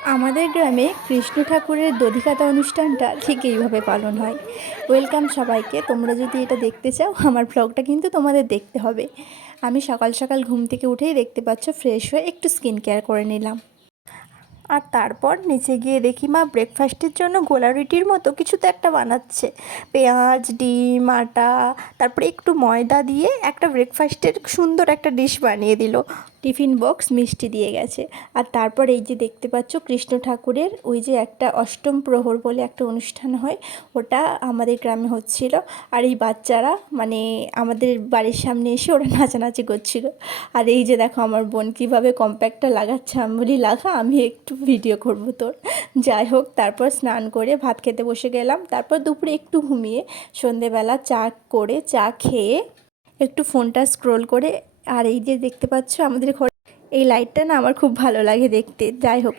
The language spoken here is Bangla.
আমাদের গ্রামে কৃষ্ণ ঠাকুরের দধিকাতা অনুষ্ঠানটা ঠিক এইভাবে পালন হয়। ওয়েলকাম সবাইকে। তোমরা যদি এটা দেখতে চাও আমার ব্লগটা কিন্তু তোমাদের দেখতে হবে। আমি সকাল সকাল ঘুম থেকে উঠেই দেখতে পাচ্ছ ফ্রেশ হয়ে একটু স্কিন কেয়ার করে নিলাম। আর তারপর নিচে গিয়ে দেখি মা ব্রেকফাস্টের জন্য গোলা রুটির মতো কিছু তো একটা বানাচ্ছে। পেঁয়াজ, ডিম, আটা, তারপরে একটু ময়দা দিয়ে একটা ব্রেকফাস্টের সুন্দর একটা ডিশ বানিয়ে দিল। টিফিন বক্স মিষ্টি দিয়ে গেছে। আর তারপর এই যে দেখতে পাচ্ছ কৃষ্ণ ঠাকুরের ওই যে একটা অষ্টম প্রহর বলে একটা অনুষ্ঠান হয়, ওটা আমাদের গ্রামে হচ্ছিল। আর এই বাচ্চারা মানে আমাদের বাড়ির সামনে এসে ওরা নাচানাচি করছিল। আর এই যে দেখো আমার বোন কীভাবে কম্প্যাক্টটা লাগাচ্ছে, আমি বলি লাগা, আমি একটু ভিডিও করব তোর। যাই হোক, তারপর স্নান করে ভাত খেতে বসে গেলাম। তারপর দুপুরে একটু ঘুমিয়ে সন্ধেবেলা চা খেয়ে একটু ফোনটা স্ক্রোল করে। আর এই যে দেখতে পাচ্ছ আমাদের ঘরে এই লাইটটা না আমার খুব ভালো লাগে দেখতে। যাই হোক।